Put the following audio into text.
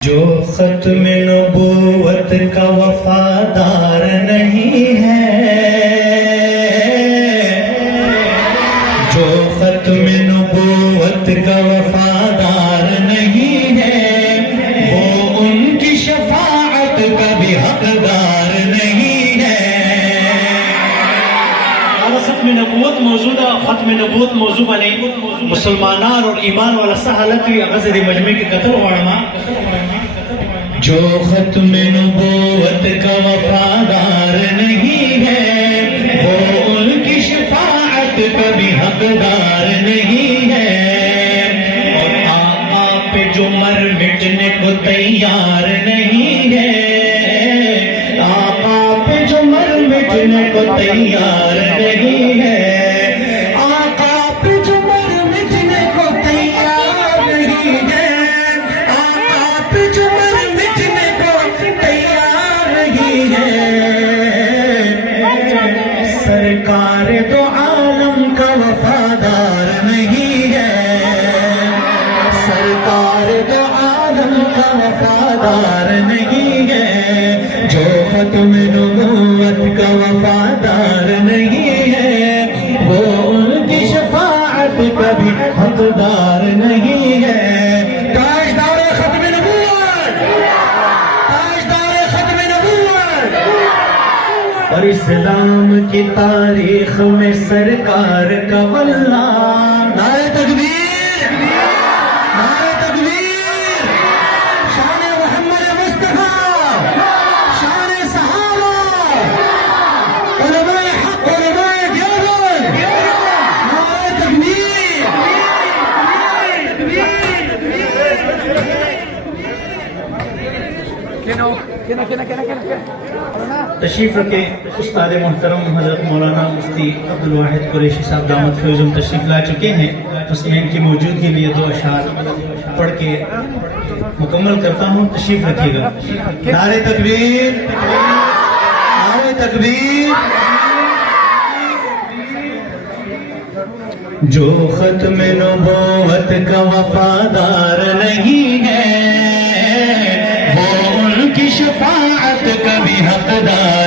جو ختم نبوت کا وفادار نہیں ہے، جو ختم نبوت کا وفادار نہیں ہے، وہ ان کی شفاعت کا بھی حقدار نہیں ہے۔ ختم نبوت موضوع دا ختم نبوت موضوع بنے مسلمانان اور ایمان والا سہالت کی غزر مجمع کے قتل وارما جو ختم نبوت کا وفادار نہیں ہے، وہ ان کی شفاعت کا بھی حقدار نہیں ہے، اور آقا پہ جو مر مٹنے کو تیار نہیں ہے، آقا پہ جو مر مٹنے کو تیار نہیں ہے، سرکار دو عالم کا وفادار نہیں ہے، سرکار دو عالم کا وفادار نہیں ہے، جو ختم نبوت کا وفادار نہیں ہے، وہ ان کی شفاعت کا بھی حقدار نہیں ہے۔ تاجدار ختم نبوت، تاجدار ختم نبوت، اور اسلام کی تاریخ میں سرکار کا واللہ، نعرہ تکبیر، نعرہ تکبیر، شان محمد مصطفیٰ، شان صحابہ، علماء حق، علماء دیوبند، نعرہ تکبیر، تشریف رکھے استاد محترم حضرت مولانا مفتی عبدالواحد قریشی صاحب دامت فیضم تشریف لا چکے ہیں، اس میں ان کی موجودگی میں یہ دو اشعار پڑھ کے مکمل کرتا ہوں، تشریف رکھیے گا۔ نعرہ تکبیر، نعرہ تکبیر۔ جو ختم نبوت کا وفادار نہیں ہے، وہ ان کی شفاعت کا بھی حقدار